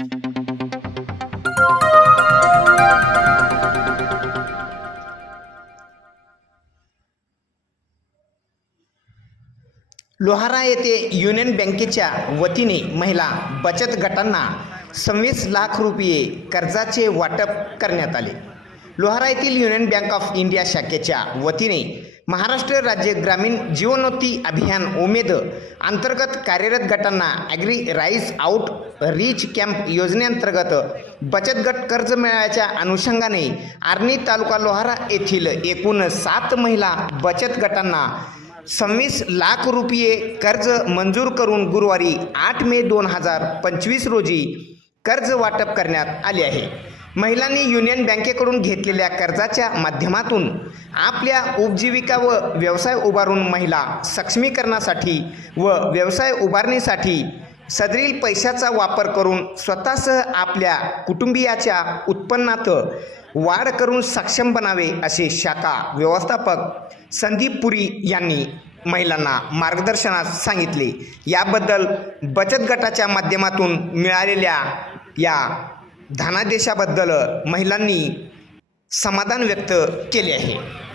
लोहारा येथे युनियन बँकेच्या वतीने महिला बचत गटांना सव्वीस लाख रुपये कर्जाचे वाटप करण्यात आले. लोहारा येथील युनियन बँक ऑफ इंडिया शाखेच्या वतीने महाराष्ट्र राज्य ग्रामीण जीवनोत्ती अभियान उमेद अंतर्गत कार्यरत गटांना agri rice outreach camp योजनेअंतर्गत बचत गट कर्ज मेळाव्याच्या अनुषंगाने आर्णी तालुका लोहारा येथील एकूण सात महिला बचत गटांना सव्वीस लाख रुपये कर्ज मंजूर करून गुरुवारी आठ मे दोन हजार पंचवीस रोजी कर्ज वाटप करण्यात आले आहे. महिलांनी युनियन बँकेकडून घेतलेल्या कर्जाच्या माध्यमातून आपल्या उपजीविका व व्यवसाय उभारून महिला सक्षमीकरणासाठी व व्यवसाय उभारणीसाठी सदरील पैशाचा वापर करून स्वतःसह आपल्या कुटुंबियाच्या उत्पन्नात वाढ करून सक्षम बनावे असे शाखा व्यवस्थापक संदीप पुरी यांनी महिलांना मार्गदर्शनास सांगितले. याबद्दल बचत गटाच्या माध्यमातून मिळालेल्या या धनादेशाबद्दल महिलांनी समाधान व्यक्त केले आहे.